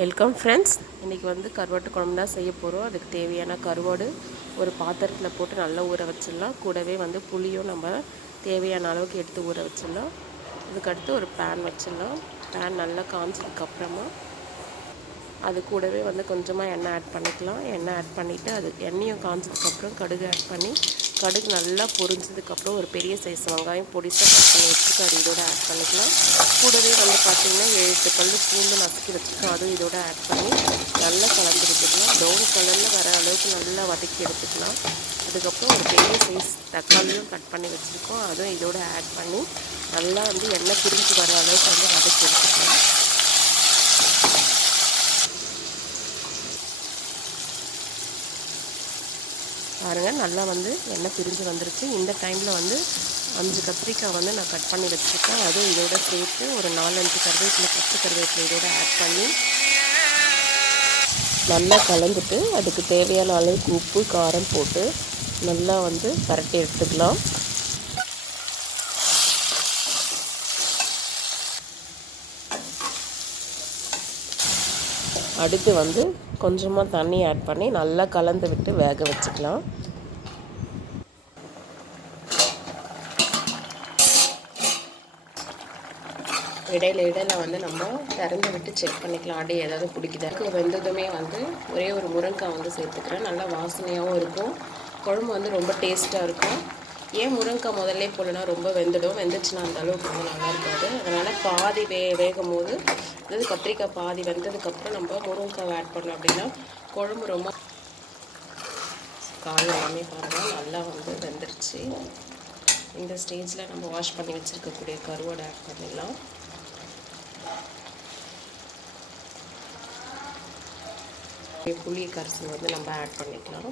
Welcome friends இன்றைக்கி வந்து கருவாட்டு குழம்பு தான் செய்ய போகிறோம் அதுக்கு தேவையான கருவாடு ஒரு பாத்திரத்தில் போட்டு நல்லா ஊற வச்சிடலாம். கூடவே வந்து புளியும் நம்ம தேவையான அளவுக்கு எடுத்து ஊற வச்சிடலாம். அதுக்கடுத்து ஒரு பேன் வச்சிடலாம். பேன் நல்லா காஞ்சதுக்கப்புறமா அது கூடவே வந்து கொஞ்சமாக எண்ணெய் ஆட் பண்ணிக்கலாம். எண்ணெய் ஆட் பண்ணிவிட்டு அது எண்ணெயும் காஞ்சதுக்கப்புறம் கடுகு ஆட் பண்ணி கடுகு நல்லா பொரிஞ்சதுக்கப்புறம் ஒரு பெரிய சைஸ் வெங்காயம் பொடிசாக கட் பண்ணி வச்சுட்டு அது இதோட ஆட் பண்ணிக்கலாம். கூடவே வந்து பார்த்திங்கன்னா எழுத்து பல் பூண்டு நசுக்கி வச்சுருக்கோம். அதுவும் இதோட ஆட் பண்ணி நல்லா கலந்து விட்டுக்கலாம். ப்ரௌன் கலரில் வர அளவுக்கு நல்லா வதக்கி எடுத்துக்கலாம். அதுக்கப்புறம் ஒரு பெரிய சைஸ் தக்காளியும் கட் பண்ணி வச்சுருக்கோம். அதுவும் இதோட ஆட் பண்ணி நல்லா வந்து எண்ணெய் பிரிஞ்சு வர அளவுக்கு வந்து வதக்கி எடுத்துக்கலாம். பாருங்கள் நல்லா வந்து எண்ணெய் பிரிஞ்சு வந்துருச்சு இந்த டைமில் வந்து அஞ்சு கத்திரிக்காய் வந்து நான் கட் பண்ணி வச்சுருக்கேன். அதுவும் இதோட சேர்த்து ஒரு நாலஞ்சு கருவேப்பிலை பத்து கருவேப்பிலை இதோட ஆட் பண்ணி நல்லா கலந்துட்டு அதுக்கு தேவையான அளவுக்கு உப்பு காரம் போட்டு நல்லா வந்து பரட்டி எடுத்துக்கலாம். அடுத்து வந்து கொஞ்சமாக தண்ணி ஆட் பண்ணி நல்லா கலந்து விட்டு வேக வச்சுக்கலாம். இடையில இடையில வந்து நம்ம திறந்து விட்டு செக் பண்ணிக்கலாம். அடி ஏதாவது பிடிக்குதா? வெந்ததுமே வந்து ஒரே ஒரு முருங்கைக்காய் வந்து சேர்த்துக்கிறேன். நல்லா வாசனையாகவும் இருக்கும். குழம்பு வந்து ரொம்ப டேஸ்ட்டாக இருக்கும். ஏன் முருங்காய் முதல்ல போடலனா ரொம்ப வெந்துடும். வெந்துச்சுன்னா அந்த அளவுக்கு வந்து நல்லா இருக்காது. அதனால் பாதி வே வேகும் போது அதாவது கத்திரிக்காய் பாதி வெந்ததுக்கப்புறம் நம்ம முருங்கைக்காய் ஆட் பண்ணோம் அப்படின்னா குழம்பு ரொம்ப காய் எல்லாமே பாருங்கள் நல்லா வந்து வெந்துருச்சு. இந்த ஸ்டேஜில் நம்ம வாஷ் பண்ணி வச்சுருக்கக்கூடிய கருவாடை ஆட் பண்ணிடலாம். புளி கரைசல் வந்து நம்ம ஆட் பண்ணிக்கலாம்.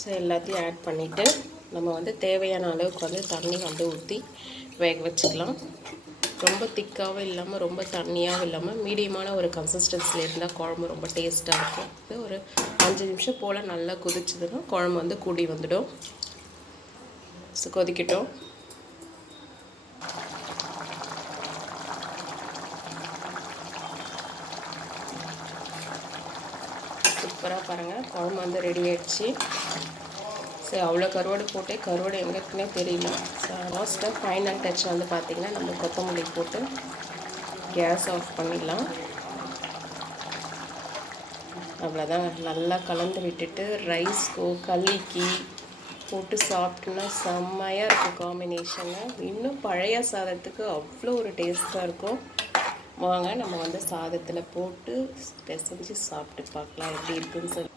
ஸோ எல்லாத்தையும் ஆட் பண்ணிவிட்டு நம்ம வந்து தேவையான அளவுக்கு வந்து தண்ணி வந்து ஊற்றி வேக வச்சுக்கலாம். ரொம்ப திக்காகவும் இல்லாமல் ரொம்ப தண்ணியாகவும் இல்லாமல் மீடியமான ஒரு கன்சிஸ்டன்சியில் இருந்தால் குழம்பு ரொம்ப டேஸ்ட்டாக இருக்கும். இது ஒரு அஞ்சு நிமிஷம் போல் நல்லா கொதிச்சதுன்னா குழம்பு வந்து கூடி வந்துடும். ஸோ கொதிக்கட்டும். சூப்பராக பாருங்கள் குழம்பு வந்து ரெடி ஆயிடுச்சு. சரி அவ்வளோ கருவாடு போட்டு கருவாடு எங்களுக்குன்னே தெரியல. ஸோ லாஸ்ட்டாக ஃபைனல் டச் வந்து பார்த்திங்கன்னா நம்ம கொத்தமல்லி போட்டு கேஸ் ஆஃப் பண்ணிடலாம். அவ்வளோதான். நல்லா கலந்து விட்டுட்டு ரைஸ்க்கோ களிக்கு போட்டு சாப்பிட்டோன்னா செம்மையாக இருக்கும் காம்பினேஷனு இன்னும் பழைய சாதத்துக்கு அவ்வளோ ஒரு டேஸ்ட்டாக இருக்கும். வாங்க நம்ம வந்து சாதத்தில் போட்டு பிசைஞ்சு சாப்பிட்டு பார்க்கலாம் எப்படி இருக்குன்னு சொல்லி.